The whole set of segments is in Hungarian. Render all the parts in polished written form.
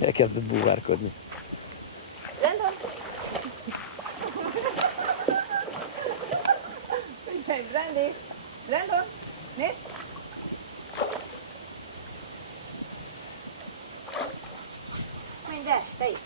Elkezdett búvárkodni. Brandon! Figyelj, Brandi! Brandon! Nézd! Mindjárt, te is!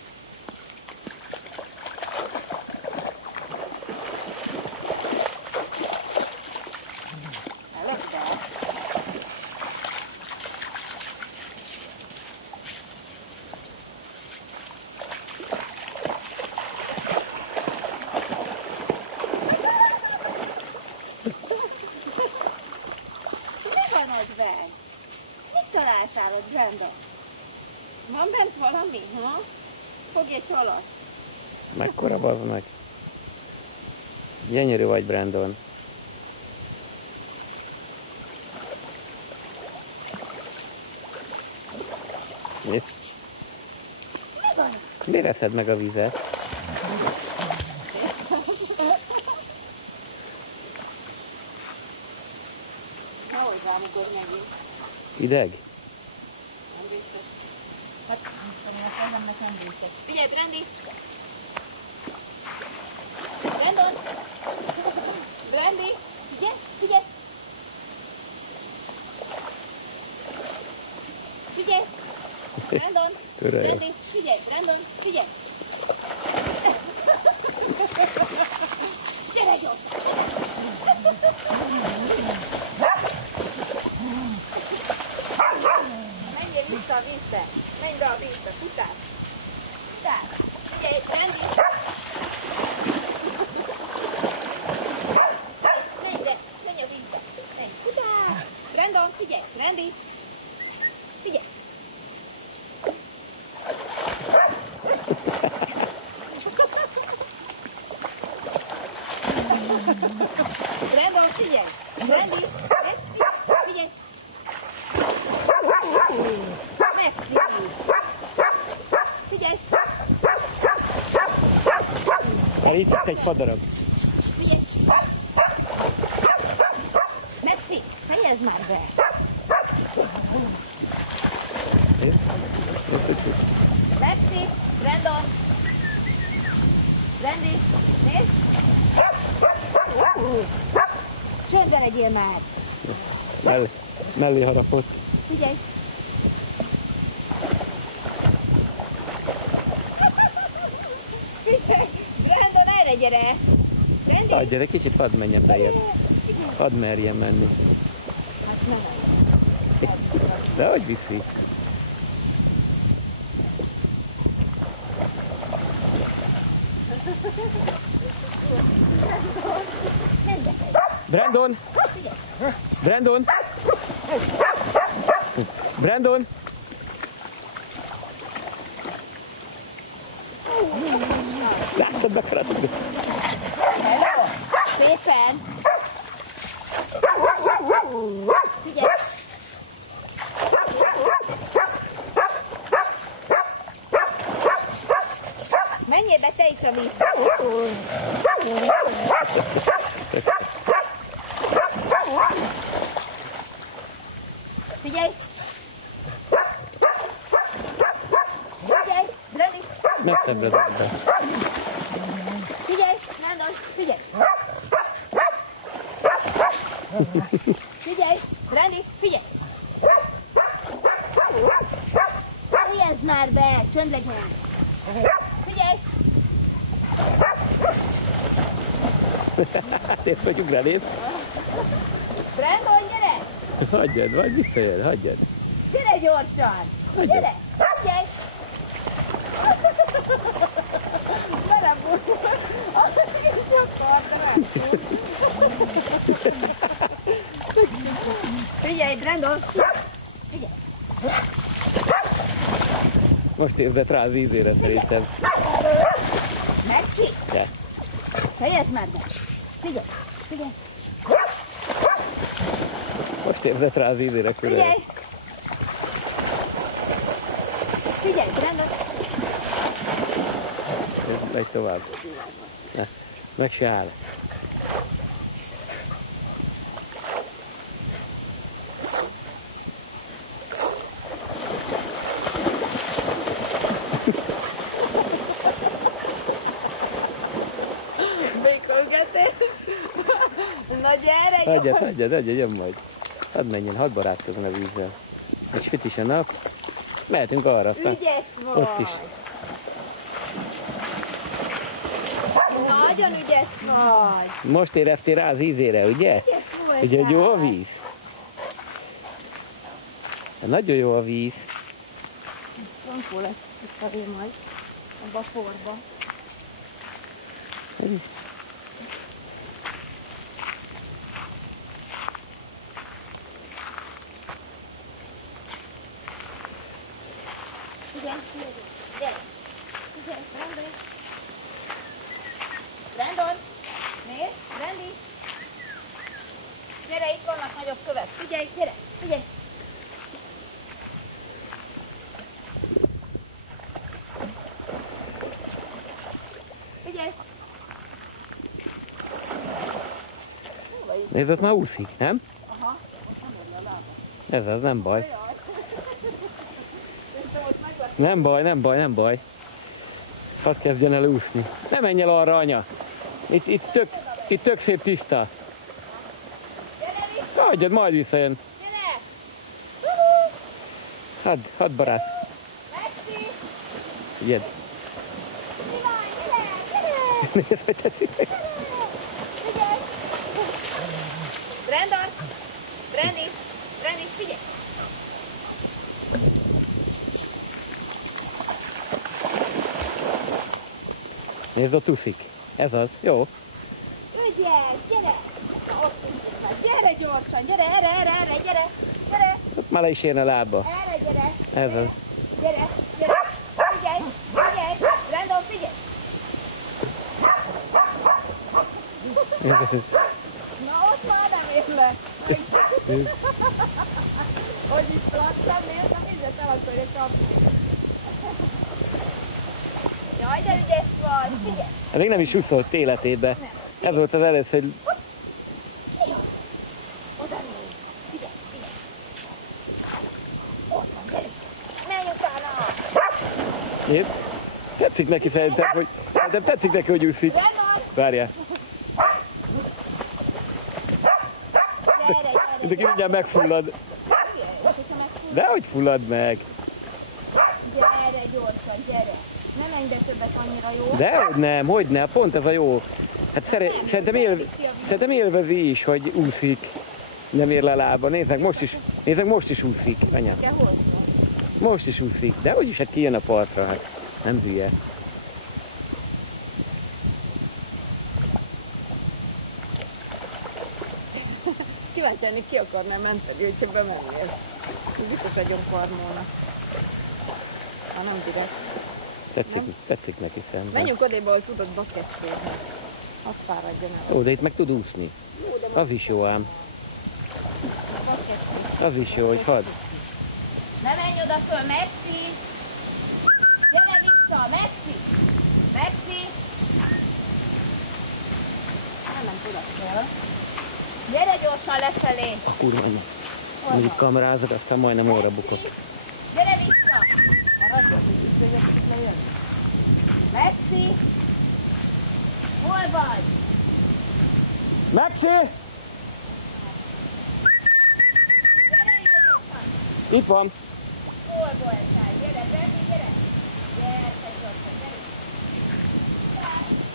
Mit találtál ott, Brandon? Van bent valami, ha? Fogj egy halat. Mekkora bazd meg? Gyönyörű vagy, Brandon. Nézd. Mi van? Miért eszed meg a vizet? Nehogy rámugod megint. Ideg? Nem biztos. Hát, nem nekem biztos. Figyelj, Brandi! Brandon! Brandi! Figyelj! Figyelj! Figyelj! Brandon! Brandi! Figyelj! Brandon! Figyelj! Gyere gyorsan! Menjél vissza a vízbe! Menj be a vízbe! Futás! Futás! Figyelj! Brandi! Menj be! Menj a vízbe! Menj! Futás! Brandon! Figyelj! Brandi! Figyelj! Brandon, figyelj! Brandi, figyelj! Megszívj! Figyelj! Már itt egy fadarab. Figyelj! Megszívj! Fejezd már be! Megszívj! Brandon! Brandi, nézd! Csöndbe legyél már! Mellé harapott. Figyelj! Figyelj! Brandon, erre gyere! Brandi! Adj, gyere, kicsit hadd menjen bejebb. Hadd merjen menni. Hát nem olyan. De hogy viszi? Brandon! Brandon! Brandon! Látszod, bekaradod? Szépen! Figyelj! Menjél be te is a vízbe! Figyelj! Figyelj! Brandi! Messzebbre dobd be. Figyelj! Brandon! Figyelj! Figyelj! Brandi! Figyelj! Fejezd már be! Csönd legyen! Figyelj! Nézd, hogy ugrálép. Brandon, gyere! Hagyjad, vagy visszajön, hagyjad. Gyere gyorsan! Hagyjad. Gyere! Figyelj! Berabul! Figyelj, Brandon! Figyelj! Most érzett rá az ízére szerintem. Maxi! Ja. Fejezd már be! Figyelj! Figyelj! Most érzett rá az ízére körül. Figyelj! Figyelj, Brandon! Megy tovább. Ne, meg se áll. Adjad, jön majd. Hadd menjen, hadd barátkozzon a vízzel. Egy süt is a nap. Mehetünk arra. Ügyes vagy! Ott is. Nagyon ügyes vagy! Most éreztél rá az ízére, ugye? Ügyes voltál! Ugye, hogy jó a víz? Nagyon jó a víz. Rontó lesz visszavé majd abba a porba. Igen, gyere! Gyere, Brandon! Brandon! Nézd, Brandi! Gyere, itt vannak nagyobb kövek! Figyelj, gyere! Figyelj! Figyelj! Nézd, ott már úszik, nem? Aha, most nem érle a lába. Ez az, nem baj. Jaj! Szerintem ott megvan. Nem baj. Hadd kezdjen el úszni. Ne menj el arra, anya. Itt tök szép tiszta. Gyere vissza! Hagyjad, majd visszajön. Gyere! Hadd barát. Maxi! Figyeld. Mi van? Gyere! Nézd, hogy tetszik. Figyelj! Brandon! Brandi, figyelj! Nézd, ott úszik. Ez az. Jó. Ügyes, gyere! Na, ott indul már. Gyere gyorsan, gyere, erre, gyere! Gyere, Ott már le is érne lába. erre, gyere! Ez az. Gyere! Figyelj! Brandon, figyelj! Na, ott már nem érlek! Hogy itt lassan nézd, a vizet el akarja kapni. Jaj, de ügyes vagy! Figyelj! Még nem is úszolt életébe. Ez volt az először, hogy Oda nézd! Figyelj! Ott van, gyere! Menj utána! nézd. Tetszik neki szerintem, hogy úszik. Brandon! Várjál. Gyere! Neki mindjárt megfullad. Dehogy fullad meg. Gyere gyorsan, gyere! Ne menj be többet annyira, jó? Dehogy nem, pont ez a jó. Hát szerintem élvezi is, hogy úszik. Nem ér le a lába. Nézd meg, most is úszik, anyám. Kell hozni. Most is úszik. De úgyis hát kijön a partra, hát nem hülye. Kíváncsi lennék, ki akarnám menteni, hogyha bemennél. Ez biztos nagyon farmolna. Ha nem direkt. Tetszik neki szerintem. Menjünk odéba, hogy tudod bakettérni. Hadd fáradjon el. Ó, de itt meg tud úszni. Az is jó ám. Az is jó, hogy hadd. Ne menj oda föl, Maxi! Gyere vissza, Maxi! Maxi! Nem tudod föl. Gyere gyorsan lefelé! A kurva anya. Mindig kamerázok, aztán majdnem óra bukott. Gyere vissza! Maradjon, hogy üzdögessük le jönni. Maxi! Hol vagy? Maxi! Gyere ide gyorsan! Itt van. Hol voltál? Gyere, Brandy, gyere! Gyere gyorsan,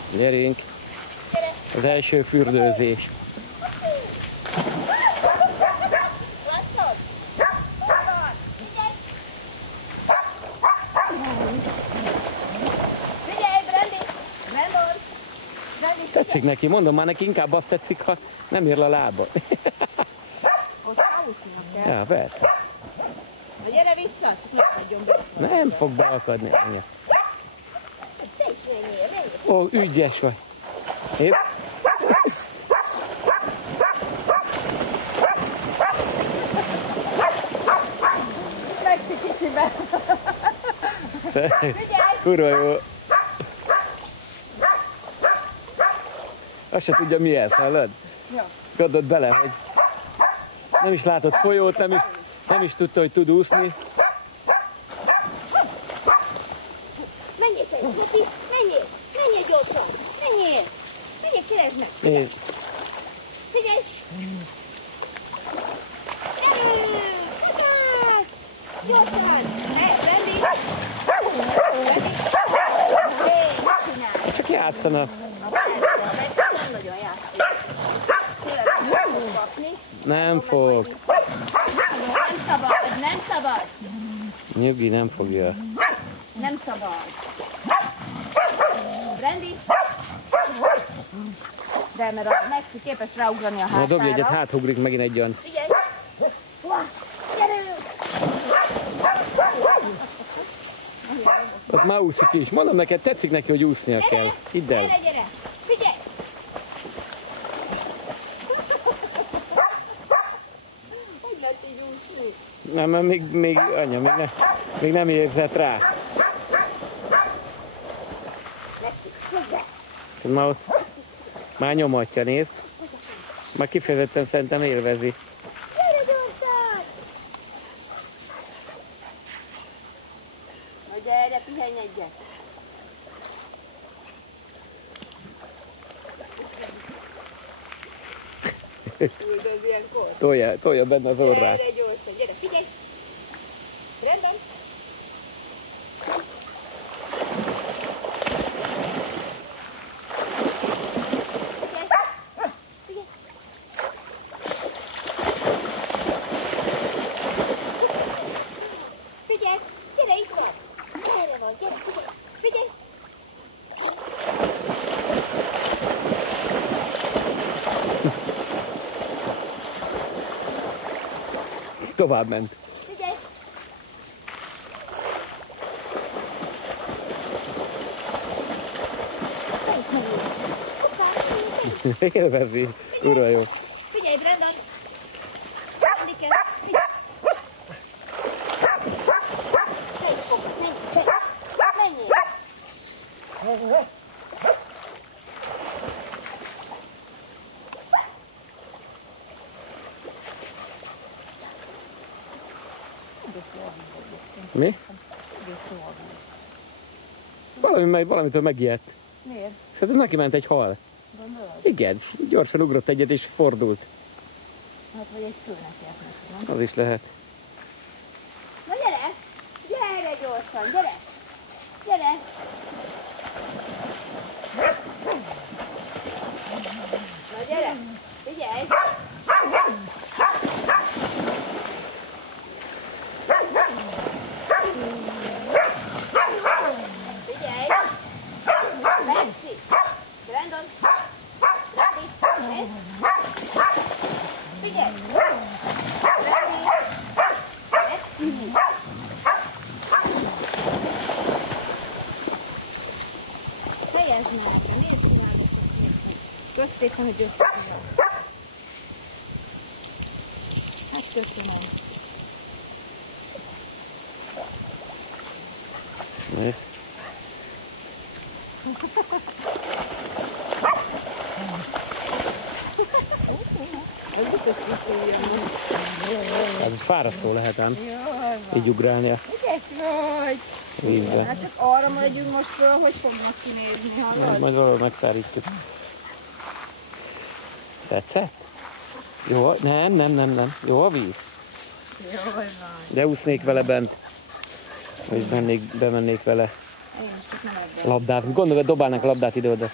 gyere! Gyerünk. Gyere! Az első fürdőzés. Látszod? Hol van? Figyelj! Figyelj, Brandy! Brandon! Brandy, figyelj! Tetszik neki, mondom már neki, inkább azt tetszik, ha nem ér le a lába. Most úsznak kell. Ja, persze. Na gyere vissza, csak ne hagyjon be. Nem fog beakadni, anya. Te is menjél. Ó, ügyes vagy. Épp. Maxi kicsibe. Kurva jó. Azt se tudja mi ez, hallod? Jó. Gondold bele, hogy nem is látott folyót, nem is tudta, hogy tud úszni. Menjél te, Niki, menjél gyorsan, menjél, keresd meg. Nézd. Figyelj, Gyorsan! Rendi! Rendi! Hé, mit csinálj? Csak játszana. Na persze, mert nem nagyon játszik. Tényleg nem fog kapni. Nem fog. Nem szabad, nem szabad! Nyugi, nem fogja. Nem szabad. Rendi? De mert a Maxi képes ráugrani a Na dobj egyet, hátára. hát ugrik megint egy olyan. Figyelj! Gyere! Ott már úszik is. Mondom neked, tetszik neki, hogy úsznia kell. Hidd el. Gyere, gyere! Figyelj! Hogy lehet így úszni? Nem, mert még anya, még nem érzett rá. Maxi, hozzá! Már ott, már nyomatja, nézd. Már kifejezetten szerintem élvezi. Gyere gyorsan! Na gyere, pihenj egyet! Üldöz ilyenkor? Tolja benne az orrát. Gyere gyorsan, gyere, figyelj! Rendben! Figyelj! Figyelj! Gyere, itt van! Erre van, gyere, figyelj! Figyelj! Tovább ment. Figyelj! Te is megint! Hoppá! Élvezi. Ura jó. Figyelj, Brendan! Rendike! Figyelj! Te is fogod, menj! Menjél! Mi? Valamitől megijedt. Miért? Szerintem neki ment egy hal. Gondolod? Igen, gyorsan ugrott egyet és fordult. Hát vagy egy főnek ért neki, nem? Az is lehet. Na gyere! Gyere gyorsan, gyere! Gyere! Na gyere! Figyelj! Figyelj! Maxi! Brandon! Randy! Nézd! Figyelj! Randy! Maxi! Fejezd meg! Nézd már! Köszönöm, hogy jöttél. Hát köszönöm. Nézd. Az biztos kiszúrja. Ez fárasztó lehet ám. Jaj, Így ugrálnia ügyes vagy! vízbe. Hát csak arra megyünk most föl, hogy fognak kinézni, hallod? Majd valahogy megszárítjuk. Tetszett? Jó, nem. Jó a víz. Jaj, van. De úsznék vele bent. Vagy bemennék vele Én most csak nem ebben. labdát. Gondolom, hogy dobálnánk a labdát ide-oda.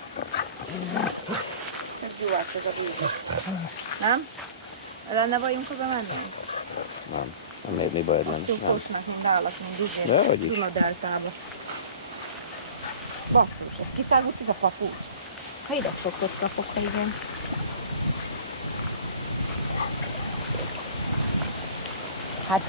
Ez gyújt ez a víz. Nem? Lenne bajunk, ha bemennénk? Nem érni bajod, nem. Csukósnak, mint állat, mint Dehogy izé. is. Duna-deltába. Basszus, ez kitágult ez a papucs. Ha ide szokott kapok, ha igen. Hát